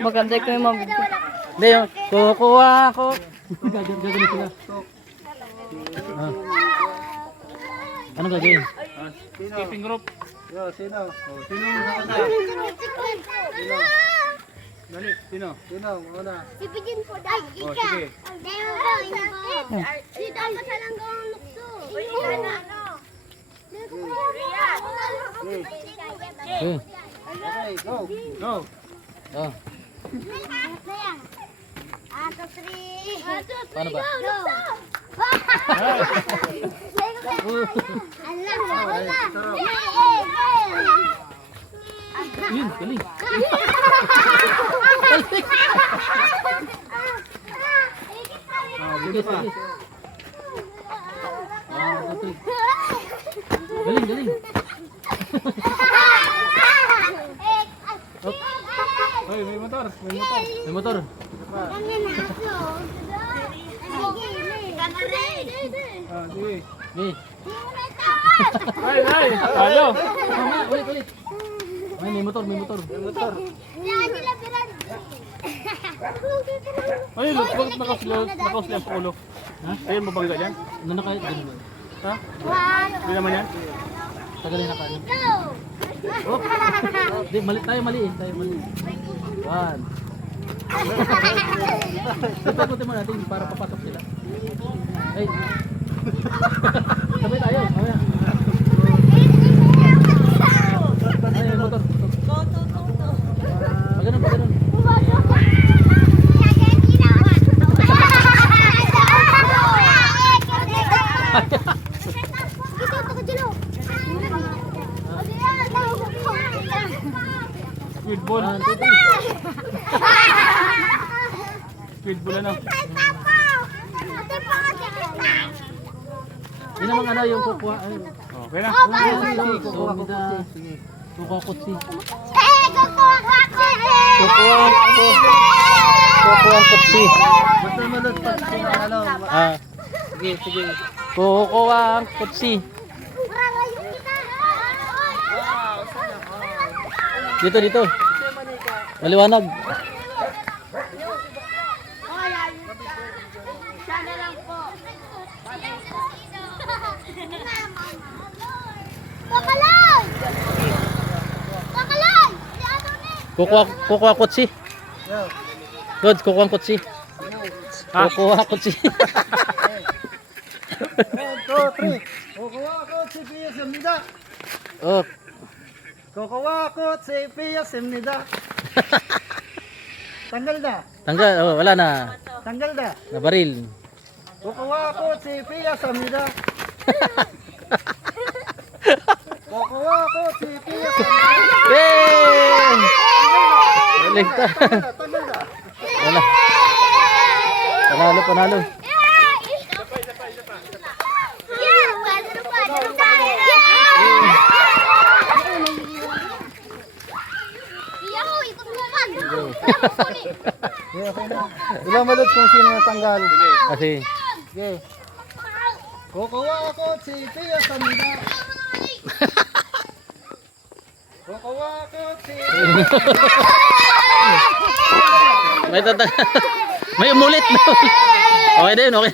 Maganda ko yung mabig. Hindi, yung kukuha ako. Gagawin sila. Ah. Anong gagawin? Skipping rope. Yo, sino? Sino ang nakata? Dali, sino? Sino? Muna. Si Pidin po dahil Oh, ika. sige. Si dapat sa langgang lukso. Okay. Okay, go. Go. Oh. Ato, three. Paano ba? Yun, galing. Sige, sige. Galing, galing. Hoy, may motor. May motor. May motor. Ah, sige. Okay. Ay, ay. Talo. Mama, ulit, ulit. Ay, may motor, may motor. May motor. Ay, bakit nakausli ang ulo? Ha? Ayun, mabangga yan? Ano na kayo? Ganun ba? Ha? Hindi naman yan? Tagalin na kayo. Oh. Di, mali tayo, maliin. Tayo, maliin. One. Itagutin mo natin para papasok sila. Ay. Sabay tayo. Mamaya. Ay, may motor. Pagano'n, pagano'n. Speed ball. One, two, three. Speed ball na. Yun naman ano yung kukuha. Ay. Okay na. Kukuha ko si. Kukuha ko si. Kukuha ko si. Basta malot pa. Ano? Ah. Sige, sige. Kukuha ang kutsi. Dito, dito. Maliwanag. Sana lang po. Kakalay! Kakalay! Si ano ni? Kukuha kutsi. Yo. Good, kukuha ang kutsi. Kukuha kutsi. 1, 2, 3. Kukuha ako si Pia Semnida. Oh, Kukuha ako si Pia Semnida. Tanggal na. tanggal. Oh, wala na. Tanggal na. Nabaril. Kukuha ako si Pia Semnida. Kukuha ako si Pia Semnida. Yay! Galing ka. Tanggal na. Wala. Panalo, panalo. Okay na. Ilang malot kung sino natanggal. Kasi, Okay. Kukuha ako si Pia Semnida. Kukuha ako si may tatang... may umulit. Okay din, okay.